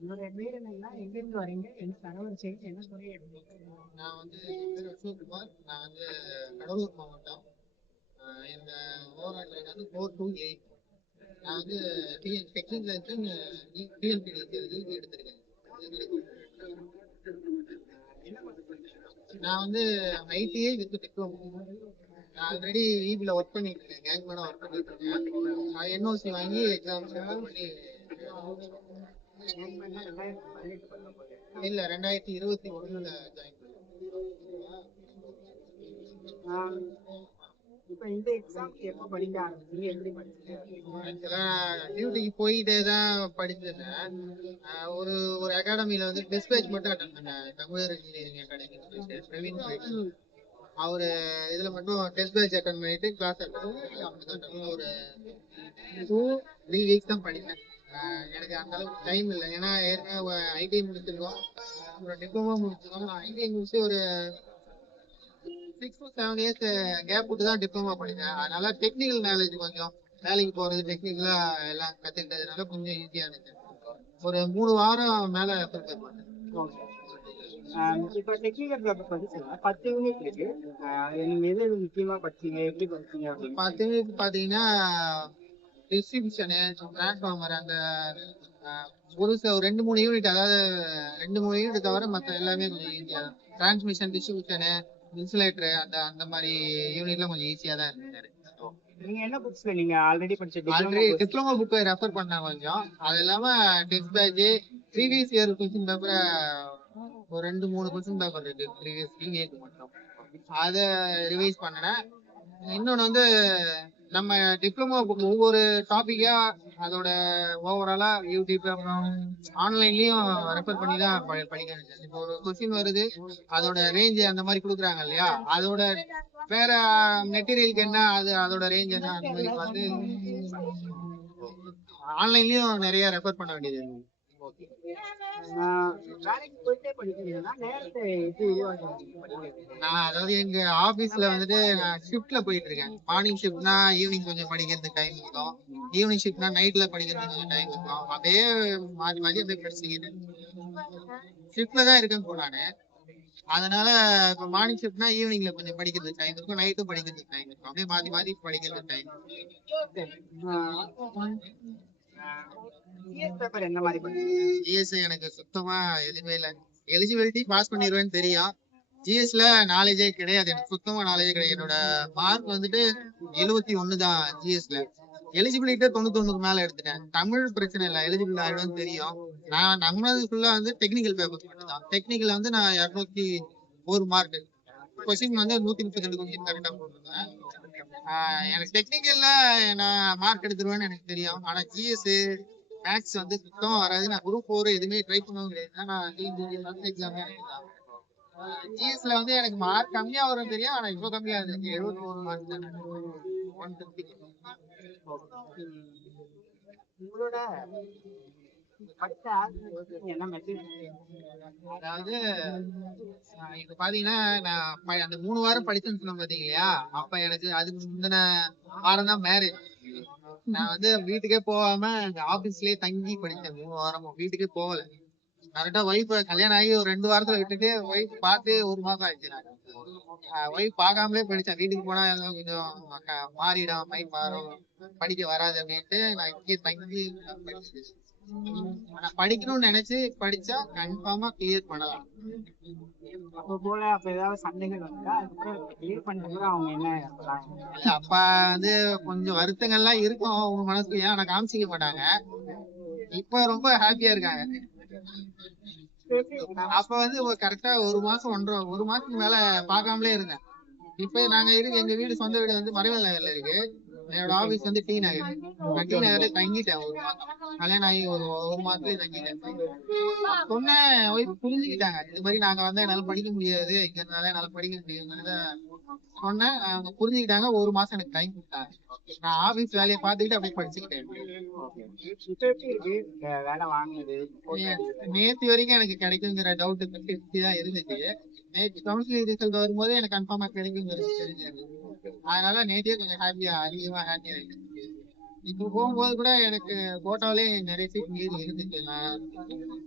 உங்களுடைய வீடு என்னன்னா எங்க இருந்து வரீங்க? என்ன தகவல் செய்தி என்ன சொல்லி நான் வந்து என் பேர் அசோக்குமார். நான் வந்து கடலூர் மாவட்டம். இந்த ஓவரால் லைன் வந்து 428. நான் வந்து டெக்னிக்கல் டிஎன்பிடி எடுத்திருக்கேன். நான் வந்து ஐடிஐ வித் டிப்ளமோ. நான் ஆல்ரெடி ஈபில ஒர்க் பண்ணிட்டு இருக்கேன், கேங்மேனா ஒர்க் பண்ணிட்டு இருக்கேன். நான் என்ஓசி வாங்கி எக்ஸாம்ஸ் பண்ணி இல்ல 2021 ஜாயின் இப்ப இந்த எக்ஸாம்க்கு எப்ப படிக்க ஆரம்பிச்சீங்க? எப்படி படிச்சீங்க? ஆக்சுவலா டியூட்டிக்கு போயிட்டே தான் படிச்சிருந்தேன். ஒரு ஒரு அகாடமியில வந்து டெஸ்ட் பேட்ச் மட்டும் அட்டன் பண்ணேன். தமிழர் இன்ஜினியரிங் அகாடமி பிரவீன் போயிட்டு அவரு இதுல மட்டும் டெஸ்ட் பேட்ச் அட்டன் பண்ணிட்டு கிளாஸ் அட்டன் ஒரு 2-3 வீக்ஸ் தான் படித்தேன். எனக்கு அந்த அளவுக்கு டைம் இல்லை. ஏன்னா ஏற்கனவே ஐடிஐ முடிச்சிருக்கோம், அப்புறம் டிப்ளமோ முடிச்சிருக்கோம். நான் ஐடிஐ முடிச்சு ஒரு 6 to 7 இயர்ஸ் கேப் விட்டு தான் டிப்ளமோ படித்தேன். அதனால டெக்னிக்கல் நாலேஜ் கொஞ்சம் வேலைக்கு போறது டெக்னிக்கலா எல்லாம் கத்துக்கிட்டதுனால கொஞ்சம் ஈஸியா இருந்துச்சு. ஒரு 3 வாரம் மேல ப்ரிப்பேர் பண்ணேன். இப்ப டெக்னிக்கல் பேப்பர் பத்தி சொல்லுங்க. 10 யூனிட் இருக்கு. நீங்க எது முக்கியமா படிச்சீங்க, எப்படி படிச்சீங்க அப்படின்னு? 10 யூனிட் பாத்தீங்கன்னா டிஸ்ட்ரிபியூஷனு, டிரான்ஸ்ஃபார்மர், அந்த ஒரு 2-3 யூனிட், அதாவது 2-3 யூனிட் தவிர மற்ற எல்லாமே கொஞ்சம் ஈஸியா. டிரான்ஸ்மிஷன், டிஸ்ட்ரிபியூஷனு, இன்சுலேட்டர், அந்த அந்த மாதிரி யூனிட்லாம் கொஞ்சம் ஈஸியா தான் இருந்துச்சு. நீங்க என்ன புக்ஸ்ல நீங்க ஆல்ரெடி படிச்ச டிப்ளமோ புக்கை ரெஃபர் பண்ண கொஞ்சம். அது இல்லாம test batch previous year question பேப்பரை ஒரு 2-3 கொஸ்டின் பேப்பர் இருக்கு ப்ரீவியஸ் இயருக்கு மட்டும், அதை ரிவைஸ் பண்ணினேன். இன்னொன்று வந்து நம்ம டிப்ளமோ புக் ஒவ்வொரு டாபிக்கா அதோட ஓவராலா யூடியூப் அப்புறம் ஆன்லைன்லயும் ரெஃபர் பண்ணி தான் படிக்க வேண்டியது. இப்போ ஒரு கொஸ்டின் வருது, அதோட ரேஞ்ச் அந்த மாதிரி கொடுக்குறாங்க இல்லையா, அதோட வேற மெட்டீரியலுக்கு என்ன, அது அதோட ரேஞ்ச் என்ன, அந்த மாதிரி பார்த்து ஆன்லைன்லயும் நிறைய ரெஃபர் பண்ண வேண்டியது. வேலைக்கு போயிட்டே படிக்கிறீங்கன்னா நேரத்தை எப்படி உருவாக்குறீங்க? நான் அதாவது எங்க ஆபீஸ்ல வந்துட்டு நான் ஷிஃப்ட்ல போயிட்டு இருக்கேன். மார்னிங் ஷிஃப்ட்னா ஈவினிங் கொஞ்சம் படிக்கிறதுக்கு டைம் இருக்கும், ஈவினிங் ஷிஃப்ட்னா நைட்ல படிக்கிறதுக்கு கொஞ்சம் டைம் இருக்கும். அப்படியே மாறி மாறி அப்படியே படிச்சுக்கிட்டு ஷிஃப்ட்ல தான் இருக்கேன் இப்போ நானு. அதனால இப்போ மார்னிங் ஷிஃப்ட்னா ஈவினிங்ல கொஞ்சம் படிக்கிறதுக்கு டைம் இருக்கும், நைட்டும் படிக்கிறதுக்கு டைம் இருக்கும். அப்படியே மாறி மாறி படிக்கிறதுக்கு டைம். ஜிஎஸ் எனக்கு சுத்தமா எதுவுமே இல்லை. எலிஜிபிலிட்டி பாஸ் பண்ணிடுவேன்னு தெரியும், ஜிஎஸ்ல நாலேஜே கிடையாது. எனக்கு சுத்தமா நாலேஜே கிடையாது. என்னோட மார்க் வந்துட்டு 71 தான் ஜிஎஸ்ல. எலிஜிபிலிட்டி 91க்கு மேல எடுத்துட்டேன். தமிழ் பிரச்சனை இல்லை, எலிஜிபிள் ஆயிடும்னு தெரியும். நான் நம்மளது ஃபுல்லா வந்து டெக்னிக்கல் பேப்பர் மட்டும் தான். டெக்னிக்கல் வந்து நான் 201 மார்க், கொஸ்டின் வந்து 132 கொஸ்டின் கரெக்டா போட்டிருந்தேன். எனக்கு டெக்னிக்கல்ல நான் மார்க் எடுத்துருவேன்னு எனக்கு தெரியும். ஆனா ஜிஎஸ் மேக்ஸ் வந்து சுத்தமா வராது. நான் குரூப் 4 எதுவுமே ட்ரை பண்ணவும் கிடையாது. நான் எக்ஸாமே ஜிஎஸ்ல வந்து எனக்கு மார்க் கம்மியா வரும் தெரியும், ஆனா இவ்வளவு கம்மியா இருக்கு. 71 மார்க் தான். 150. உங்களோட அதாவது இது பாத்தீங்கன்னா நான் அந்த 3 வாரம் படிச்சேன்னு சொன்னேன் பாத்தீங்களா, அப்ப எனக்கு அதுக்கு முந்தின வாரம் தான் மேரேஜ். நான் வந்து வீட்டுக்கே போகாம இந்த ஆபீஸ்லயே தங்கி படிச்சேன் 3 வாரமும், வீட்டுக்கே போகல. கரெக்டா ஒய்ஃப் கல்யாணம் ஆகி ஒரு 2 வாரத்துல விட்டுட்டு ஒய்ஃப் பார்த்து 1 மாசம் ஆயிடுச்சு. நான் ஒய்ஃப் பார்க்காமலே படிச்சேன். வீட்டுக்கு போனா கொஞ்சம் மாறிடும், மைண்ட் மாறும், படிக்க வராது அப்படின்ட்டு நான் இங்கே தங்கி படிச்சேன். ஆனா படிக்கணும்னு நினைச்சு படிச்சா கன்ஃபார்மா கிளியர் பண்ணலாம். அப்ப ஏதாவது சண்டைகள் வந்தா அதுக்கப்புறம் கிளியர் பண்ணதுக்கு அவங்க என்ன அப்ப வந்து கொஞ்சம் வருத்தங்கள்லாம் இருக்கும் அவங்க மனசுலயும், ஆனா காமிச்சிக்க மாட்டாங்க. இப்ப ரொம்ப ஹாப்பியா இருக்காங்க. அப்ப வந்து கரெக்டா 1 மாசம் 1 மாசத்துக்கு மேல பார்க்காமலே இருந்தேன். இப்ப நாங்க எங்க வீடு சொந்த வீடு வந்து மறைவல் நகர்ல இருக்கு. என்னோட ஆபீஸ் வந்து டி நகர். டி நகர்ல தங்கிட்டேன் 1 மாசம். கல்யாணம் ஆகி ஒரு மாசத்துலயே தங்கிட்டேன். சொன்னேன், ஒய்ஃப் புரிஞ்சுக்கிட்டாங்க. இது மாதிரி நாங்க வந்து என்னால படிக்க முடியாது, இங்க இருந்தாலும் என்னால படிக்க முடியாது சொன்னேன். அவங்க புரிஞ்சுக்கிட்டாங்க. 1 மாசம் எனக்கு டைம் கொடுத்தாங்க. நான் ஆபீஸ் வேலையை பார்த்துக்கிட்டு அப்படியே படிச்சுக்கிட்டேன். வேலை வாங்குது நேத்து வரைக்கும் எனக்கு கிடைக்குங்கிற டவுட் தான் இருந்துச்சு. நேற்று கவுன்சிலிங் ரிசல்ட் வரும்போது எனக்கு கன்ஃபார்மா கிடைக்குங்கிறது தெரிஞ்சது. அதனால நேற்றே கொஞ்சம் ஹாப்பியா, அதிகமா ஹாப்பியா இருக்கு. இப்போ போகும்போது கூட எனக்கு கோட்டாவிலே நிறைய சீட் மீறி இருந்துச்சு. நான்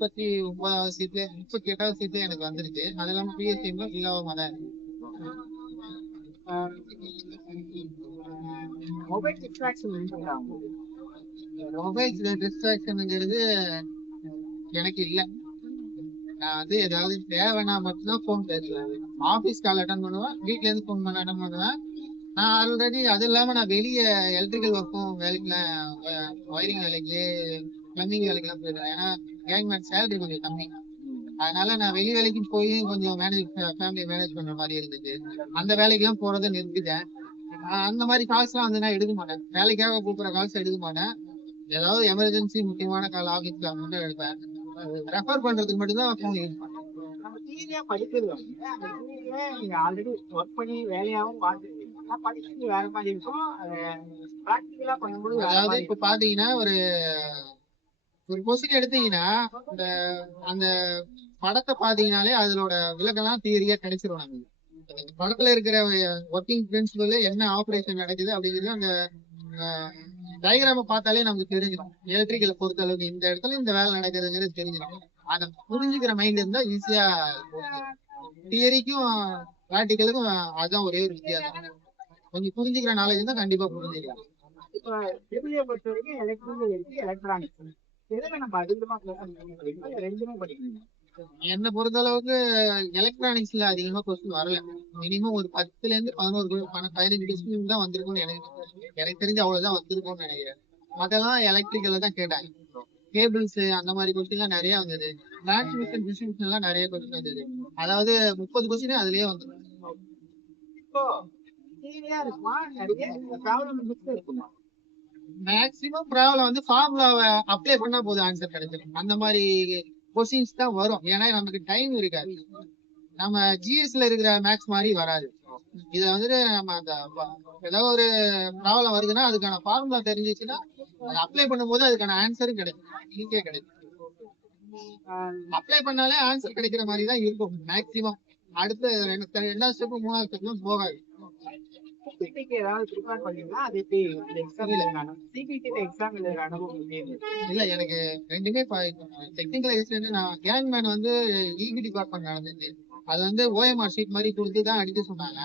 39வது சீட்ல 38வது சீட்ல எனக்கு வந்துருச்சு. அது இல்லாம பிஎஸ்சியும் இல்லாம தான் இருக்கு. மொபைல் டிஸ்ட்ராக்ஷன் இருக்குங்களா உங்களுக்கு? மொபைல் டிஸ்ட்ராக்ஷனுங்கிறது எனக்கு இல்ல. நான் வந்து ஏதாவது தேவைன்னா மட்டும்தான் போன் பேசுவேன். ஆபீஸ் கால் அட்டன் பண்ணுவேன், வீட்ல இருந்து போன் பண்ண அட்டன் பண்ணுவேன். நான் ஆல்ரெடி அது இல்லாம நான் வெளியே எலக்ட்ரிக்கல் ஒர்க்கும் வேலைக்குலாம் ஒயரிங் வேலைக்கு பிளம்பிங் வேலைக்கெல்லாம் போயிடுவேன். ஏன்னா கேங்மேன் சேலரி கொஞ்சம் கம்மி. அதனால நான் வெளி வேலைக்கு போய் கொஞ்சம் ஃபேமிலியை மேனேஜ் பண்ற மாதிரி இருந்துச்சு. அந்த வேலைக்கெல்லாம் போறதை நிறுத்திட்டேன். அந்த மாதிரி கால்ஸ் எல்லாம் வந்து நான் எடுக்க மாட்டேன். வேலைக்காக கூப்பிடுற கால்ஸ் எடுக்க மாட்டேன். ஏதாவது எமர்ஜென்சி முக்கியமான கால் ஆபீஸ்ல மட்டும் எடுப்பேன். ரெஃபர் பண்றதுக்கு மட்டும்தான் ஃபோன் யூஸ் பண்ணுவேன். நம்ம தியரியா படிக்கிறது வந்து அந்த தியரியை நீங்க ஆல்ரெடி ஒர்க் பண்ணி வேலையாவும் பார்த்துருக்கீங்க. ஆனா படிக்கிறது வேற மாதிரி இருக்கும். அதை ப்ராக்டிக்கலா பண்ணும்போது வேற அதாவது மாதிரி இப்ப பாத்தீங்கன்னா ஒரு கொஸ்டின் எடுத்தீங்கன்னா இந்த அந்த படத்தை பாத்தீங்கன்னாலே அதோட விளக்கெல்லாம் தியரியா கிடைச்சிரும் நமக்கு. அந்த படத்துல இருக்கிற ஒர்க்கிங் பிரின்சிபல் என்ன ஆபரேஷன் நடக்குது அப்படிங்கிறது அந்த டயக்ராம பார்த்தாலே நமக்கு தெரிஞ்சிடும். எலக்ட்ரிக்கலை பொறுத்த அளவுக்கு இந்த இடத்துல இந்த வேலை நடக்குதுங்கிறது தெரிஞ்சிடும். அதை புரிஞ்சுக்கிற மைண்ட் இருந்தா ஈஸியா தியரிக்கும் ப்ராக்டிக்கலுக்கும் அதுதான் ஒரே ஒரு வித்தியாசம். கொஞ்சம் புரிஞ்சுக்கிற நாலேஜ் தான் கண்டிப்பா புரிஞ்சுக்கலாம். இப்போ ட்ரிபிள்ஏ பொறுத்த வரைக்கும் எலக்ட்ரிக்கல் இருக்கு, எலக்ட்ரானிக்ஸ். எதுல நம்ம அதிகமா ரெண்டுமே படிக்கணும். என்னை பொறுத்த அளவுக்கு எலக்ட்ரானிக்ஸ்ல அதிகமா கொஸ்டின் வரல. மினிமம் ஒரு 10ல இருந்து 15 கொஸ்டின் தான் வந்திருக்கும்னு எனக்கு தெரிஞ்சு அவ்வளவுதான் வந்திருக்கும்னு நினைக்கிறேன். அதெல்லாம் எலக்ட்ரிக்கல்ல தான் கேட்டாங்க. கேபிள்ஸ் அந்த மாதிரி கொஸ்டின் எல்லாம் நிறைய வந்தது. டிரான்ஸ்மிஷன் டிஸ்ட்ரிபியூஷன் எல்லாம் நிறைய கொஸ்டின் வந்தது. அதாவது 30 கொஸ்டின் அதுலயே வந்துடும். இப்போ தியரியா இருக்குமா, நிறைய ப்ராப்ளம் இருக்குமா? மேக்சிமம் ப்ராப்ளம் வந்து ஃபார்முலாவை அப்ளை பண்ணா போதும் ஆன்சர் கிடைச்சிடும். அந்த மாதிரி கொஸ்டின்ஸ் தான் வரும். ஏன்னா நமக்கு டைம் இருக்காது. நம்ம ஜிஎஸ்ல இருக்கிற மேக்ஸ் மாதிரி வராது. இத வந்துட்டு நம்ம அந்த ஏதாவது ஒரு ப்ராப்ளம் வருதுன்னா அதுக்கான ஃபார்முலா தெரிஞ்சிச்சுன்னா அதை அப்ளை பண்ணும்போது அதுக்கான ஆன்சரும் கிடைக்கும். ஈஸியா கிடைக்கும். அப்ளை பண்ணாலே ஆன்சர் கிடைக்கிற மாதிரி தான் இருக்கும் மேக்சிமம். அடுத்த 2வது ஸ்டெப் 3வது ஸ்டெப்லாம் போகாது. சிபிடிக்கு ஏதாவது ப்ரிப்பேர் பண்ணீங்களா? அது எப்படி எக்ஸாம் எழுதுறாங்க? சிபிடிக்கு எக்ஸாம் எழுதுற அனுபவம் இல்ல எனக்கு ரெண்டுமே டெக்னிக்கல் நான் கேங்மேன் வந்து இபி டிபார்ட்மெண்ட் நடந்துச்சு. அது வந்து ஓஎம்ஆர் ஷீட் மாதிரி கொடுத்து தான் அடிக்க சொன்னாங்க.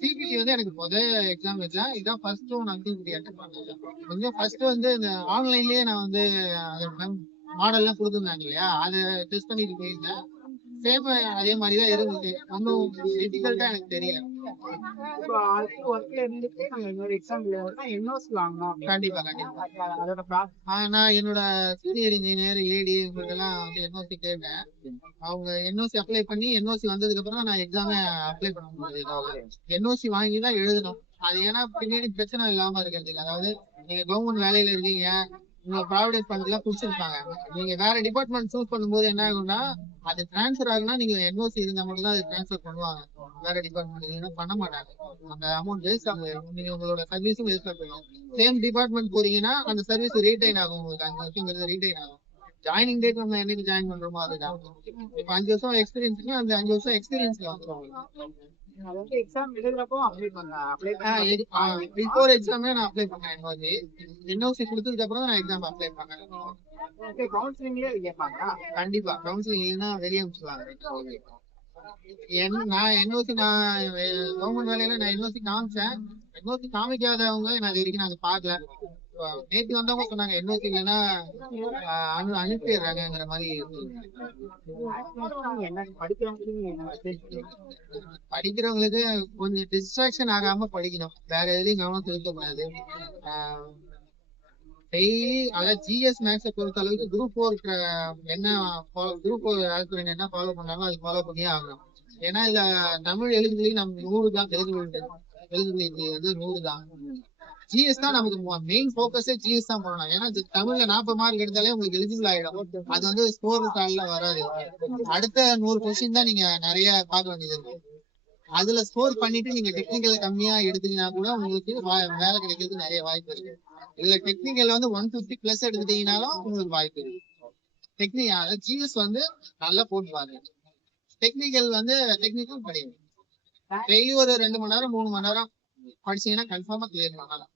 சிபிடி வந்து எனக்கு முதல் எக்ஸாம் வச்சேன். இதான் ஃபர்ஸ்ட் நான் சிபிடி அட்டெண்ட் பண்ணேன். கொஞ்சம் ஃபர்ஸ்ட் வந்து இந்த ஆன்லைன்லயே நான் வந்து மாடல் எல்லாம் கொடுத்துருந்தாங்க இல்லையா, அதை டெஸ்ட் பண்ணிட்டு போயிருந்தேன். சேம் அதே மாதிரிதான் இருந்துச்சு. ஒன்னும் டிஃபிகல்ட்டா எனக்கு தெரியல. கண்டிப்பா கண்டிப்பா. நான் என்னோட சீனியர் இன்ஜினியர் ஏடி இவங்களுக்கெல்லாம் வந்து என்ஓசி கேட்டேன். அவங்க என்ஓசி அப்ளை பண்ணி என்ஓசி வந்ததுக்கு அப்புறம் நான் எக்ஸாமே அப்ளை பண்ண முடியாது. என்ஓசி வாங்கி தான் எழுதணும். அது ஏன்னா பின்னாடி பிரச்சனை இல்லாம இருக்கிறதுக்கு. அதாவது நீங்க கவர்மெண்ட் வேலையில இருக்கீங்க, உங்க ப்ராவிடன்ட் ஃபண்ட் எல்லாம் குடிச்சிருப்பாங்க. நீங்க வேற டிபார்ட்மெண்ட் சூஸ் பண்ணும்போது என்ன ஆகும்னா அது டிரான்ஸ்ஃபர் ஆகுனா நீங்க என்ஓசி இருந்தா மட்டும் தான் அது டிரான்ஸ்ஃபர் பண்ணுவாங்க. வேற டிபார்ட்மெண்ட் பண்ண மாட்டாங்க. அந்த அமௌண்ட் வேஸ்ட் ஆகும். நீங்க உங்களோட சர்வீஸும் வேஸ்ட் பண்ணுவோம். சேம் டிபார்ட்மெண்ட் போறீங்கன்னா அந்த சர்வீஸ் ரீடைன் ஆகும். உங்களுக்கு 5 வருஷம் ரீடைன் ஆகும். ஜாயினிங் டேட் நம்ம என்னைக்கு ஜாயின் பண்றோமோ அதுதான். இப்ப 5 வருஷம் எக்ஸ்பீரியன்ஸ்னா அந்த 5 வருஷம் எக்ஸ்பீரியன்ஸ்ல வந்துடும். எக்ஸாம் எழுதுறப்போ பிஃபோர் எக்ஸாமே நான் அப்ளை பண்ணேன். என்ஓசி கொடுத்ததுக்கு அப்புறம் நான் எக்ஸாம் அப்ளை பண்ணேன். கண்டிப்பா கவுன்சிலிங் இல்லைன்னா வெளியே அனுப்பிச்சுவாங்க. நான் என்ஓசி கவர்மெண்ட் வேலையில நான் என்ஓசி காமிச்சேன். என்ஓசி காமிக்காதவங்க நான் இது வரைக்கும் நாங்க பாக்கல. நேற்று வந்தவங்க சொன்னாங்க என்ஓசி இல்லைன்னா அனுப்பிடுறாங்கிற மாதிரி. படிக்கிறவங்களுக்கு கொஞ்சம் டிஸ்ட்ராக்ஷன் ஆகாம படிக்கணும். வேற எதுலயும் கவனம் செலுத்தக்கூடாது. டெய்லி அதாவது ஜிஎஸ் மேக்ஸை பொறுத்த அளவுக்கு குரூப் 4 என்ன குரூப் 4 ஆஸ்பிரண்ட் என்ன ஃபாலோ பண்ணாலும் அது ஃபாலோ பண்ணியே ஆகணும். ஏன்னா இதுல தமிழ் எழுதுலி நம்ம 100 தான், எழுதுலி வந்து 100 தான். ஜிஎஸ் தான் நமக்கு மெயின் போக்கஸே ஜிஎஸ் தான் பண்ணணும். ஏன்னா தமிழ்ல 40 மார்க் எடுத்தாலே உங்களுக்கு எலிஜிபிள் ஆயிடும். அது வந்து ஸ்கோர் கார்டுல வராது. அடுத்த 100 கொஸ்டின் தான் நீங்க நிறைய பார்க்க வேண்டியது இருக்கும். அதுல ஸ்கோர் பண்ணிட்டு நீங்க டெக்னிக்கல் கம்மியா எடுத்தீங்கன்னா கூட உங்களுக்கு வேலை கிடைக்கிறதுக்கு நிறைய வாய்ப்பு இருக்கு. இல்ல டெக்னிக்கல் வந்து 150 பிளஸ் எடுத்துட்டீங்கன்னாலும் உங்களுக்கு வாய்ப்பு இருக்கு. ஜிஎஸ் வந்து நல்லா போட்டு பாருங்க. டெக்னிக்கல் வந்து டெக்னிக்கல் படிங்க. டெய்லி ஒரு 2 மணி நேரம் 3 மணி நேரம் படிச்சீங்கன்னா கன்ஃபார்மா கிளியர் பண்ணலாம்.